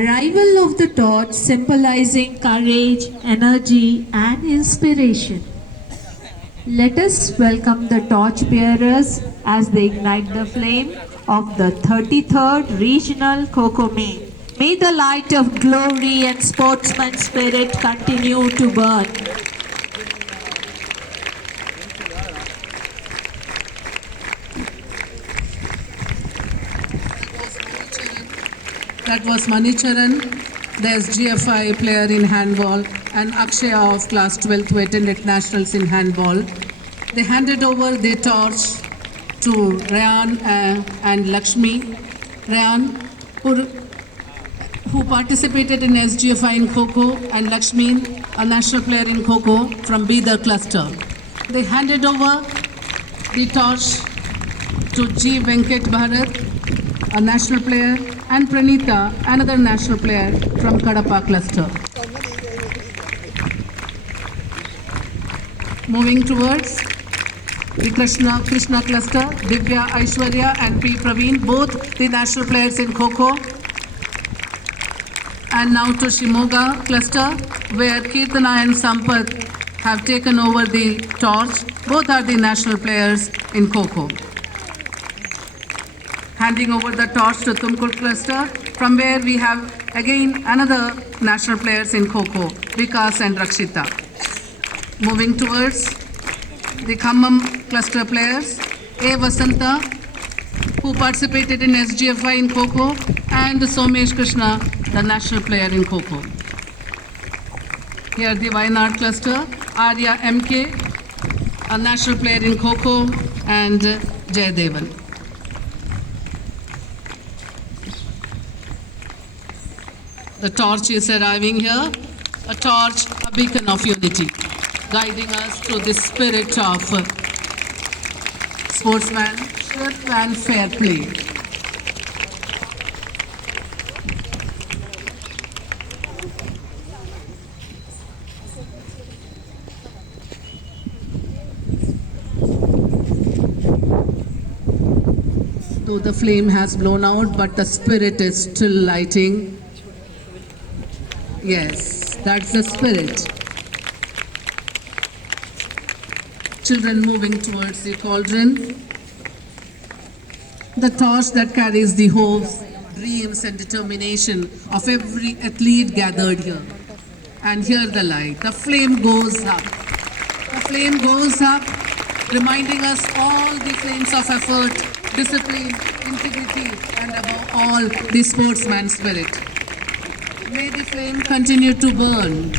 arrival of the torch symbolizing courage, energy and inspiration. Let us welcome the torch bearers as they ignite the flame of the 33rd Regional Kho-Kho meet. May the light of glory and sportsman spirit continue to burn. That was Manicharan, the SGFI player in handball, and Akshaya of class 12th who attended nationals in handball. They handed over their torch to Rayan and Lakshmi. Rayan, who participated in SGFI in Kho-Kho, and Lakshmi, a national player in Kho-Kho from Bidar cluster. They handed over the torch to G. Venkat Bharat, a national player, and Pranita, another national player from Kadapa cluster. Moving towards the Krishna cluster, Divya, Aishwarya and P. Praveen, both the national players in Kho-Kho. And now to Shimoga cluster, where Kirtana and Sampath have taken over the torch. Both are the national players in Kho-Kho. Handing over the torch to Tumkur cluster, from where we have again another national players in Kho-Kho, Vikas and Rakshita. Moving towards the Khammam cluster players, A. Vasanta, who participated in SGFI in Kho-Kho, and Somesh Krishna, the national player in Kho-Kho. Here the Wayanad cluster, Arya MK, a national player in Kho-Kho, and Jayadevan. The torch is arriving here, a torch, a beacon of unity, guiding us to the spirit of sportsmanship and fair play. Though the flame has blown out, but the spirit is still lighting. Yes, that's the spirit. Children moving towards the cauldron. The torch that carries the hopes, dreams and determination of every athlete gathered here. And here the light. The flame goes up. The flame goes up, reminding us all the flames of effort, discipline, integrity, and above all, the sportsman spirit. May the flame continue to burn.